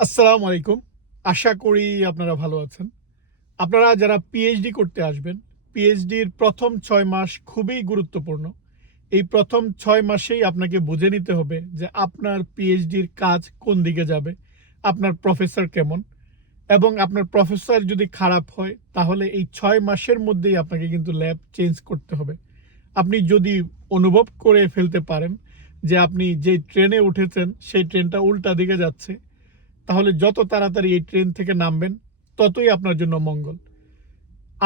আসসালামু আলাইকুম। আশা করি আপনারা ভালো আছেন। আপনারা যারা পিএইচডি করতে আসবেন পিএইচডির প্রথম ছয় মাস খুবই গুরুত্বপূর্ণ। এই প্রথম ছয় মাসেই আপনাকে বুঝে নিতে হবে যে আপনার পিএইচডির কাজ কোন দিকে যাবে, আপনার প্রফেসর কেমন। এবং আপনার প্রফেসর যদি খারাপ হয়, তাহলে এই ছয় মাসের মধ্যেই আপনাকে কিন্তু ল্যাব চেঞ্জ করতে হবে। আপনি যদি অনুভব করে ফেলতে পারেন যে আপনি যে ট্রেনে উঠেছেন, সেই ট্রেনটা উল্টা দিকে যাচ্ছে তাহলে যত তাড়াতাড়ি এই ট্রেন থেকে নামবেন, ততই আপনার জন্য মঙ্গল।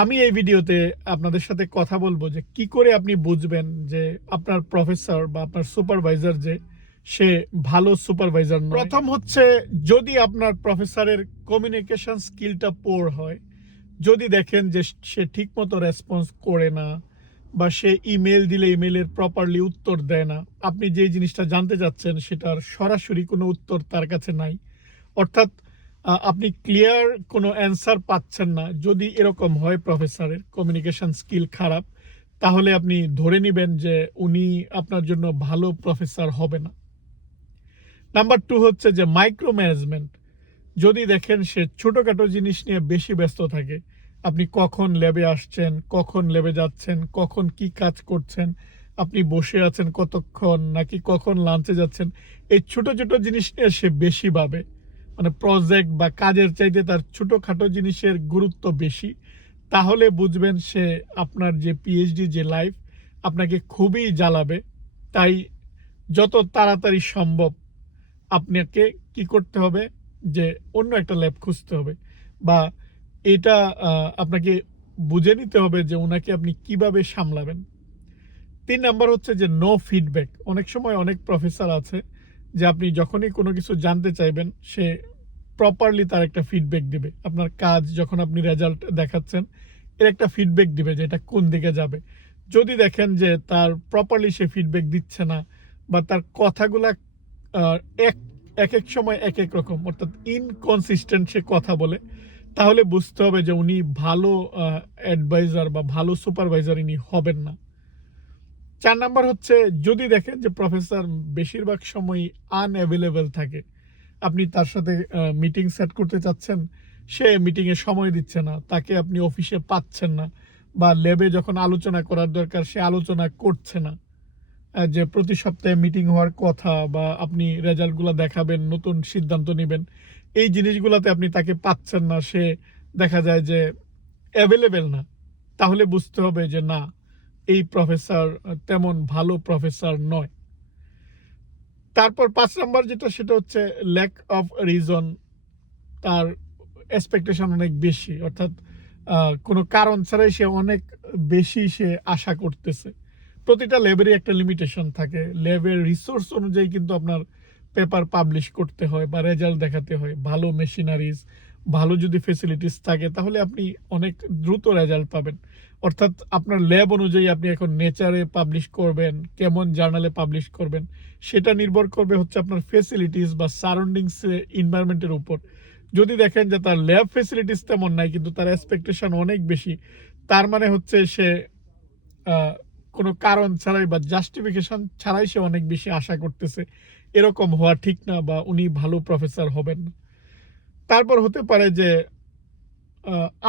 আমি এই ভিডিওতে আপনাদের সাথে কথা বলব যে কি করে আপনি বুঝবেন যে আপনার প্রফেসর বা আপনার সুপারভাইজার যে সে ভালো সুপারভাইজার প্রথম হচ্ছে, যদি আপনার প্রফেসরের কমিউনিকেশন স্কিলটা পোর হয়, যদি দেখেন যে সে ঠিকমতো রেসপন্স করে না বা সে ইমেল দিলে ইমেলের প্রপারলি উত্তর দেয় না, আপনি যে জিনিসটা জানতে চাচ্ছেন সেটার সরাসরি কোনো উত্তর তার কাছে নাই অর্থাৎ আপনি ক্লিয়ার কোনো অ্যান্সার পাচ্ছেন না। যদি এরকম হয় প্রফেসরের কমিউনিকেশন স্কিল খারাপ, তাহলে আপনি ধরে নেবেন যে উনি আপনার জন্য ভালো প্রফেসর হবে না। নাম্বার টু হচ্ছে যে মাইক্রো ম্যানেজমেন্ট যদি দেখেন সে ছোটোখাটো জিনিস নিয়ে বেশি ব্যস্ত থাকে, আপনি কখন ল্যাবে আসছেন, কখন ল্যাবে যাচ্ছেন, কখন কি কাজ করছেন, আপনি বসে আছেন কতক্ষণ, নাকি কখন লাঞ্চে যাচ্ছেন, এই ছোট ছোট জিনিস নিয়ে সে বেশি ভাবে। মানে প্রজেক্ট বা কাজের চাইতে তার ছোটোখাটো জিনিসের গুরুত্ব বেশি, তাহলে বুঝবেন সে আপনার যে পিএইচডি যে লাইফ আপনাকে খুবই জ্বালাবে। তাই যত তাড়াতাড়ি সম্ভব আপনাকে কি করতে হবে? যে অন্য একটা ল্যাব খুঁজতে হবে বা এটা আপনাকে বুঝে নিতে হবে যে ওনাকে আপনি কীভাবে সামলাবেন। তিন নাম্বার হচ্ছে যে নো ফিডব্যাক অনেক সময় অনেক প্রফেসর আছে যে আপনি যখনই কোনো কিছু জানতে চাইবেন, সে প্রপারলি তার একটা ফিডব্যাক দিবে। আপনার কাজ যখন আপনি রেজাল্ট দেখাচ্ছেন, এর একটা ফিডব্যাক দিবে যে এটা কোন দিকে যাবে। যদি দেখেন যে তার প্রপারলি সে ফিডব্যাক দিচ্ছে না বা তার কথাগুলা এক এক এক সময় এক এক রকম, অর্থাৎ ইনকনসিস্টেন্ট সে কথা বলে, তাহলে বুঝতে হবে যে উনি ভালো অ্যাডভাইজার বা ভালো সুপারভাইজার ইনি হবেন না। চার নাম্বার হচ্ছে, যদি দেখেন যে প্রফেসর বেশিরভাগ সময় আনঅ্যাভেলেবেল থাকে আপনি তার সাথে মিটিং সেট করতে চাচ্ছেন, সে মিটিংয়ে সময় দিচ্ছে না, তাকে আপনি অফিসে পাচ্ছেন না বা ল্যাবে যখন আলোচনা করার দরকার, সে আলোচনা করছে না। যে প্রতি সপ্তাহে মিটিং হওয়ার কথা বা আপনি রেজাল্টগুলো দেখাবেন, নতুন সিদ্ধান্ত নেবেন, এই জিনিসগুলোতে আপনি তাকে পাচ্ছেন না, সে দেখা যায় যে অ্যাভেলেবেল না। তাহলে বুঝতে হবে যে না, এই প্রফেসর তেমন ভালো প্রফেসর নয়। তারপর পাঁচ নাম্বার যেটা, সেটা হচ্ছে ল্যাক অফ রিজন তার এক্সপেকটেশন অনেক বেশি। অর্থাৎ কোনো কারণ ছাড়াই সে অনেক বেশি সে আশা করতেছে। প্রতিটা ল্যাবেরই একটা লিমিটেশন থাকে। ল্যাবের রিসোর্স অনুযায়ী কিন্তু আপনার পেপার পাবলিশ করতে হয় বা রেজাল্ট দেখাতে হয়। ভালো মেশিনারিজ ভালো যদি ফেসিলিটিস থাকে, তাহলে আপনি অনেক দ্রুত রেজাল্ট পাবেন। অর্থাৎ আপনার ল্যাব অনুযায়ী আপনি এখন নেচারে পাবলিশ করবেন, কেমন জার্নালে পাবলিশ করবেন, সেটা নির্ভর করবে হচ্ছে আপনার ফেসিলিটিস বা সারাউন্ডিংস এনভায়রনমেন্টের উপর। যদি দেখেন যে তার ল্যাব ফেসিলিটিস তেমন নাই, কিন্তু তার এক্সপেকটেশন অনেক বেশি, তার মানে হচ্ছে সে কোনো কারণ ছাড়াই বা জাস্টিফিকেশন ছাড়াই সে অনেক বেশি আশা করতেছে। এরকম হওয়া ঠিক না বা উনি ভালো প্রফেসর হবেন তারপর হতে পারে যে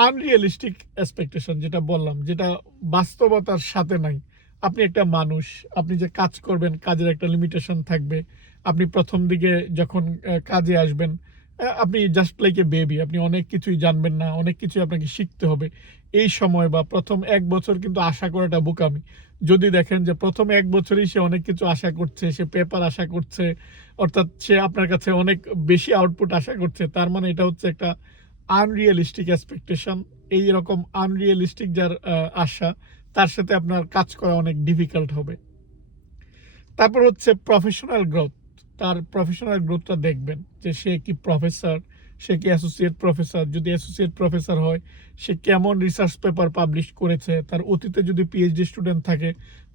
আনরিয়েলিস্টিক এক্সপেকটেশন যেটা বললাম, যেটা বাস্তবতার সাথে নাই। আপনি একটা মানুষ, আপনি যে কাজ করবেন, কাজের একটা লিমিটেশন থাকবে। আপনি প্রথম দিকে যখন কাজে আসবেন আপনি জাস্ট লাইক এ বেবি আপনি অনেক কিছুই জানবেন না, অনেক কিছুই আপনাকে শিখতে হবে। এই সময় বা প্রথম এক বছর কিন্তু আশা করাটা বোকামি। যদি দেখেন যে প্রথম এক বছরই সে অনেক কিছু আশা করছে, সে পেপার আশা করছে, অর্থাৎ সে আপনার কাছে অনেক বেশি আউটপুট আশা করছে, তার মানে এটা হচ্ছে একটা আনরিয়েলিস্টিক এক্সপেকটেশন এই রকম আনরিয়েলিস্টিক যার আশা, তার সাথে আপনার কাজ করা অনেক ডিফিকাল্ট হবে। তারপর হচ্ছে প্রফেশনাল গ্রোথ তার প্রফেশনাল গ্রোথটা দেখবেন যে সে কি প্রফেসর সে কি অ্যাসোসিয়েট প্রফেসর যদি অ্যাসোসিয়েট প্রফেসর হয়, সে কেমন রিসার্চ পেপার পাবলিশ করেছে, তার অতীতে যদি পিএইচডি স্টুডেন্ট থাকে,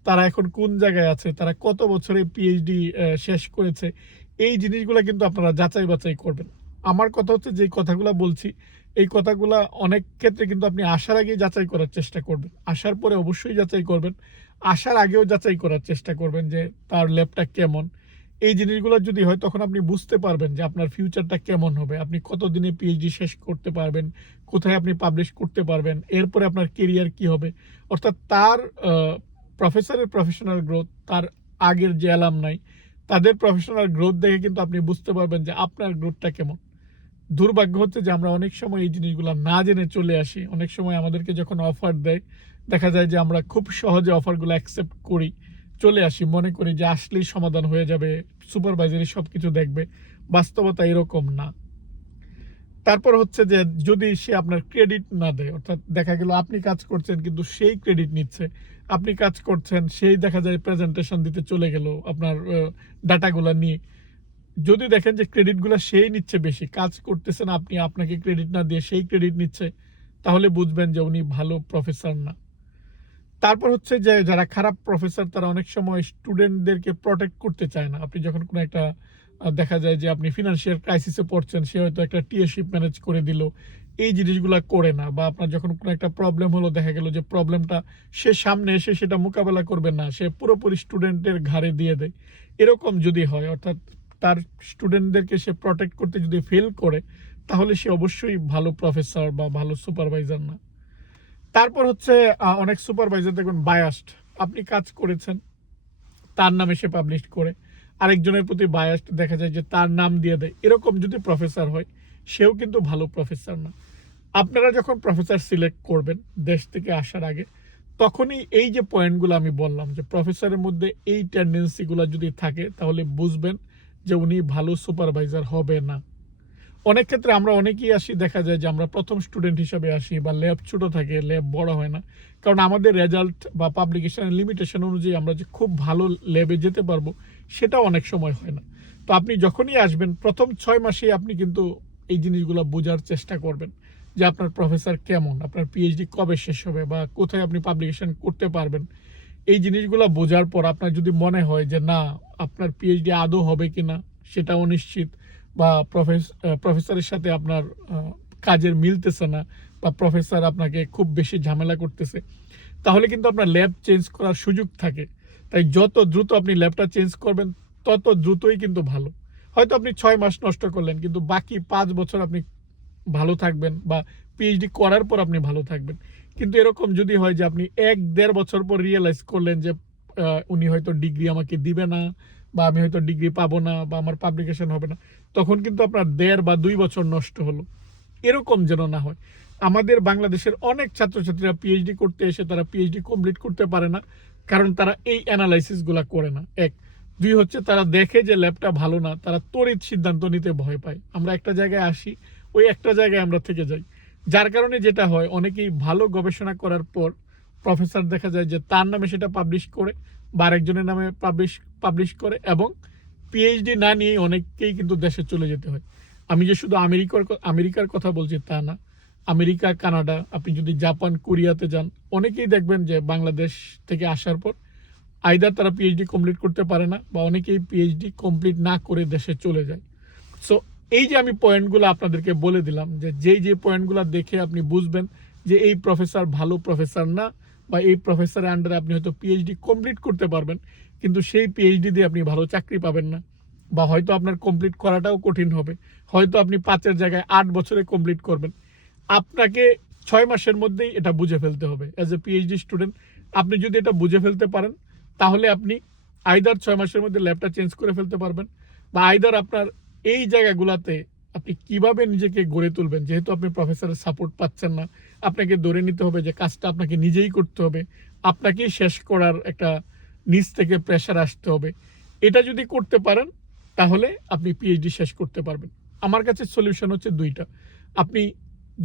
তারা এখন কোন জায়গায় আছে, তারা কত বছরে পিএইচডি শেষ করেছে, এই জিনিসগুলো কিন্তু আপনারা যাচাই বাছাই করবেন। আমার কথা হচ্ছে যে কথাগুলো বলছি, এই কথাগুলা অনেক ক্ষেত্রে কিন্তু আপনি আসার আগেই যাচাই করার চেষ্টা করবেন। আসার পরে অবশ্যই যাচাই করবেন। আসার আগেও যাচাই করার চেষ্টা করবেন যে তার ল্যাবটা কেমন। এই জিনিসগুলো যদি হয়, তখন আপনি বুঝতে পারবেন যে আপনার ফিউচারটা কেমন হবে। আপনি কতদিনে পিএইচডি শেষ করতে পারবেন, কোথায় আপনি পাবলিশ করতে পারবেন, এরপরে আপনার কেরিয়ার কি হবে। অর্থাৎ তার প্রফেসরের প্রফেশনাল গ্রোথ তার আগের যে অ্যালাম নাই তাদের প্রফেশনাল গ্রোথ দেখে কিন্তু আপনি বুঝতে পারবেন যে আপনার গ্রোথটা কেমন। দুর্ভাগ্য হচ্ছে যে আমরা অনেক সময় এই জিনিসগুলো না জেনে চলে আসি। অনেক সময় আমাদেরকে যখন অফার দেয়, দেখা যায় যে আমরা খুব সহজে অফারগুলো অ্যাকসেপ্ট করি, চলে আসি, মনে করি যে আসলেই সমাধান হয়ে যাবে সুপারভাইজারই সব কিছু দেখবে, বাস্তবতা এরকম না। তারপর হচ্ছে যে যদি সে আপনার ক্রেডিট না দেয়, অর্থাৎ দেখা গেল আপনি কাজ করছেন কিন্তু সেই ক্রেডিট নিচ্ছে, আপনি কাজ করছেন, সেই দেখা যায় প্রেজেন্টেশন দিতে চলে গেল আপনার ডাটাগুলো নিয়ে। যদি দেখেন যে ক্রেডিটগুলো সেই নিচ্ছে বেশি, কাজ করতেছেন আপনি, আপনাকে ক্রেডিট না দিয়ে সেই ক্রেডিট নিচ্ছে, তাহলে বুঝবেন যে উনি ভালো প্রফেসর না। তারপর হচ্ছে যে যারা খারাপ প্রফেসর তারা অনেক সময় স্টুডেন্টদেরকে প্রোটেক্ট করতে চায় না। আপনি যখন কোনো একটা দেখা যায় যে আপনি ফিনান্সিয়াল ক্রাইসিসে পড়ছেন, সে হয়তো একটা টিএশিপ ম্যানেজ করে দিল, এই জিনিসগুলো করে না। বা আপনার যখন কোনো একটা প্রবলেম হলো, দেখা গেল যে প্রবলেমটা সে সামনে এসে সেটা মোকাবেলা করবে না, সে পুরোপুরি স্টুডেন্টের ঘাড়ে দিয়ে দেয়। এরকম যদি হয়, অর্থাৎ তার স্টুডেন্টদেরকে সে প্রোটেক্ট করতে যদি ফেল করে, তাহলে সে অবশ্যই ভালো প্রফেসর বা ভালো সুপারভাইজার না। তারপর হচ্ছে অনেক সুপারভাইজার দেখবেন বায়াস্ট আপনি কাজ করেছেন, তার নামে সে পাবলিশ করে, আরেকজনের প্রতি বায়াস্ট দেখা যায় যে তার নাম দিয়ে দেয়। এরকম যদি প্রফেসর হয়, সেও কিন্তু ভালো প্রফেসর না। আপনারা যখন প্রফেসর সিলেক্ট করবেন দেশ থেকে আসার আগে, তখনই এই যে পয়েন্টগুলো আমি বললাম যে প্রফেসরের মধ্যে এই টেন্ডেন্সিগুলো যদি থাকে, তাহলে বুঝবেন যে উনি ভালো সুপারভাইজার হবে না। অনেক ক্ষেত্রে আমরা অনেকেই আসি, দেখা যায় যে আমরা প্রথম স্টুডেন্ট হিসাবে আসি বা ল্যাব ছোট থাকে, ল্যাব বড় হয় না। কারণ আমাদের রেজাল্ট বা পাবলিকেশনের লিমিটেশন অনুযায়ী আমরা যে খুব ভালো ল্যাবে যেতে পারব, সেটাও অনেক সময় হয় না। তো আপনি যখনই আসবেন, প্রথম ছয় মাসেই আপনি কিন্তু এই জিনিসগুলো বোঝার চেষ্টা করবেন যে আপনার প্রফেসর কেমন, আপনার পিএইচডি কবে শেষ হবে বা কোথায় আপনি পাবলিকেশন করতে পারবেন। এই জিনিসগুলো বোঝার পর আপনার যদি মনে হয় যে না আপনার পিএইচডি আদৌ হবে কি না সেটা অনিশ্চিত বা প্রফেস- প্রফেসরের সাথে আপনার কাজের মিলতেছে না বা প্রফেসর আপনাকে খুব বেশি ঝামেলা করতেছে। তাহলে কিন্তু আপনার ল্যাব চেঞ্জ করার সুযোগ থাকে। তাই যত দ্রুত আপনি ল্যাবটা চেঞ্জ করবেন, তত দ্রুতই কিন্তু ভালো। হয়তো আপনি ছয় মাস নষ্ট করলেন, কিন্তু বাকি পাঁচ বছর আপনি ভালো থাকবেন বা পিএইচডি করার পর আপনি ভালো থাকবেন। কিন্তু এরকম যদি হয় যে আপনি এক দেড় বছর পর রিয়েলাইজ করলেন যে উনি হয়তো ডিগ্রি আমাকে দিবে না, বা আমি হয়তো ডিগ্রি পাবো না, বা আমার পাবলিকেশন হবে না। তখন কিন্তু আপনার দেড় বা দুই বছর নষ্ট হলো। এরকম যেন না হয়। আমাদের বাংলাদেশের অনেক ছাত্রছাত্রীরা পিএইচডি করতে এসে তারা পিএইচডি কমপ্লিট করতে পারে না, কারণ তারা এই অ্যানালাইসিসগুলো করে না। এক। দুই হচ্ছে তারা দেখে যে ল্যাবটা ভালো না, তারা তড়িৎ সিদ্ধান্ত নিতে ভয় পায়। আমরা একটা জায়গায় আসি, ওই একটা জায়গায় আমরা থেকে যাই। যার কারণে যেটা হয়, অনেকেই ভালো গবেষণা করার পর প্রফেসর দেখা যায় যে তার নামে সেটা পাবলিশ করে বা আরেকজনের নামে পাবলিশ পাবলিশ করে এবং পিএইচডি না নিয়ে অনেককেই কিন্তু দেশে চলে যেতে হয়। আমি যে শুধু আমেরিকার আমেরিকার কথা বলছি তা না। আমেরিকা, কানাডা, আপনি যদি জাপান, কোরিয়াতে যান, অনেকেই দেখবেন যে বাংলাদেশ থেকে আসার পর আইদার তারা পিএইচডি কমপ্লিট করতে পারে না বা অনেকেই পিএইচডি কমপ্লিট না করে দেশে চলে যায়। সো এই যে আমি পয়েন্টগুলো আপনাদেরকে বলে দিলাম যে যেই যে পয়েন্টগুলো দেখে আপনি বুঝবেন যে এই প্রফেসর ভালো প্রফেসর না বা এই প্রফেসরের আন্ডারে আপনি হয়তো পিএইচডি কমপ্লিট করতে পারবেন, কিন্তু সেই পিএইচডি দিয়ে আপনি ভালো চাকরি পাবেন না। বা হয়তো আপনার কমপ্লিট করাটাও কঠিন হবে। হয়তো আপনি পাঁচের জায়গায় আট বছরে কমপ্লিট করবেন। আপনাকে ছয় মাসের মধ্যেই এটা বুঝে ফেলতে হবে। অ্যাজ এ পিএইচডি স্টুডেন্ট আপনি যদি এটা বুঝে ফেলতে পারেন, তাহলে আপনি আইদার ছয় মাসের মধ্যে ল্যাবটা চেঞ্জ করে ফেলতে পারবেন, বা আইদার আপনার এই জায়গাগুলোতে আপনি কীভাবে নিজেকে গড়ে তুলবেন, যেহেতু আপনি প্রফেসরের সাপোর্ট পাচ্ছেন না আপনাকে ধরে নিতে হবে যে কাজটা আপনাকে নিজেই করতে হবে। আপনাকেই শেষ করার একটা নিচ থেকে প্রেশার আসতে হবে। এটা যদি করতে পারেন, তাহলে আপনি পিএইচডি শেষ করতে পারবেন। আমার কাছে সলিউশন হচ্ছে দুইটা। আপনি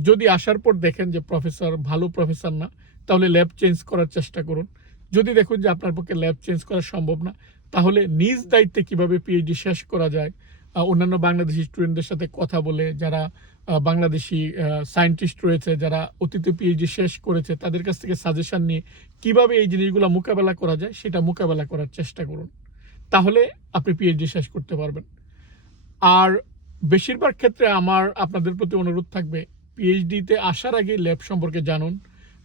যদি আসার পর দেখেন যে প্রফেসর ভালো প্রফেসর না, তাহলে ল্যাব চেঞ্জ করার চেষ্টা করুন। যদি দেখুন যে আপনার পক্ষে ল্যাব চেঞ্জ করা সম্ভব না, তাহলে নিজ দায়িত্বে কীভাবে পিএইচডি শেষ করা যায় অন্যান্য বাংলাদেশি স্টুডেন্টদের সাথে কথা বলে, যারা বাংলাদেশি সায়েন্টিস্ট রয়েছে, যারা অতীতে পিএইচডি শেষ করেছে, তাদের কাছ থেকে সাজেশন নিয়ে কীভাবে এই জিনিসগুলো মোকাবেলা করা যায়, সেটা মোকাবেলা করার চেষ্টা করুন। তাহলে আপনি পিএইচডি শেষ করতে পারবেন। আর বেশিরভাগ ক্ষেত্রে আমার আপনাদের প্রতি অনুরোধ থাকবে পিএইচডিতে আসার আগে ল্যাব সম্পর্কে জানুন।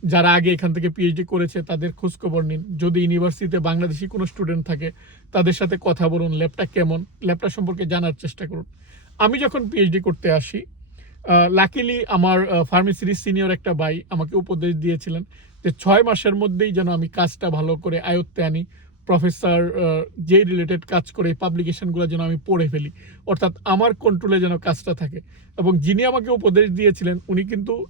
যারা আগে এখান থেকে পিএইচডি করেছে, তাদের খোঁজখবর নিন। যদি ইউনিভার্সিটিতে বাংলাদেশি কোনো স্টুডেন্ট থাকে, তাদের সাথে কথা বলুন ল্যাবটা কেমন ল্যাবটা সম্পর্কে জানার চেষ্টা করুন। আমি যখন পিএইচডি করতে আসি লাকিলি আমার ফার্মেসির সিনিয়র একটা ভাই আমাকে উপদেশ দিয়েছিলেন যে ছয় মাসের মধ্যেই যেন আমি কাজটা ভালো করে আয়ত্তে আনি। প্রফেসর যে রিলেটেড কাজ করে পাবলিকেশনগুলো যেন আমি পড়ে ফেলি। অর্থাৎ আমার কন্ট্রোলে যেন কাজটা থাকে। এবং যিনি আমাকে উপদেশ দিয়েছিলেন, উনি কিন্তু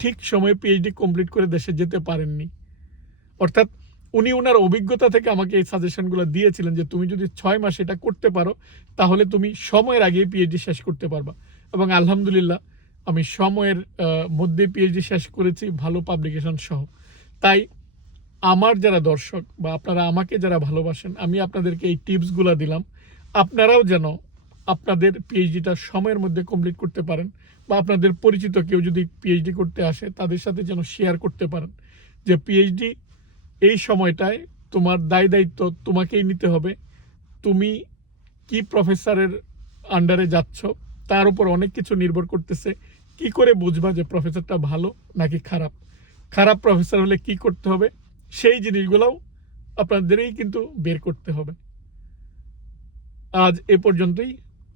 ঠিক সময়ে পিএইচডি কমপ্লিট করে দেশে যেতে পারেননি। অর্থাৎ উনি ওনার অভিজ্ঞতা থেকে আমাকে এই সাজেশনগুলো দিয়েছিলেন যে তুমি যদি ছয় মাস এটা করতে পারো, তাহলে তুমি সময়ের আগে পিএইচডি শেষ করতে পারবা। এবং আলহামদুলিল্লাহ, আমি সময়ের মধ্যে পিএইচডি শেষ করেছি, ভালো পাবলিকেশন সহ। তাই আমার যারা দর্শক বা আপনারা আমাকে যারা ভালোবাসেন, আমি আপনাদেরকে এই টিপসগুলো দিলাম। আপনারাও যেন আপনাদের পিএইচডিটা সময়ের মধ্যে কমপ্লিট করতে পারেন বা আপনাদের পরিচিত কেউ যদি পিএইচডি করতে আসে, তাদের সাথে যেন শেয়ার করতে পারেন যে পিএইচডি এই সময়টায় তোমার দায় দায়িত্ব তোমাকেই নিতে হবে। তুমি কি প্রফেসরের আন্ডারে যাচ্ছ, তার উপর অনেক কিছু নির্ভর করতেছে। কি করে বুঝবা যে প্রফেসরটা ভালো নাকি খারাপ? খারাপ প্রফেসর হলে কি করতে হবে? সেই জিনিসগুলোও আপনাদেরই কিন্তু বের করতে হবে। আজ এ পর্যন্তই।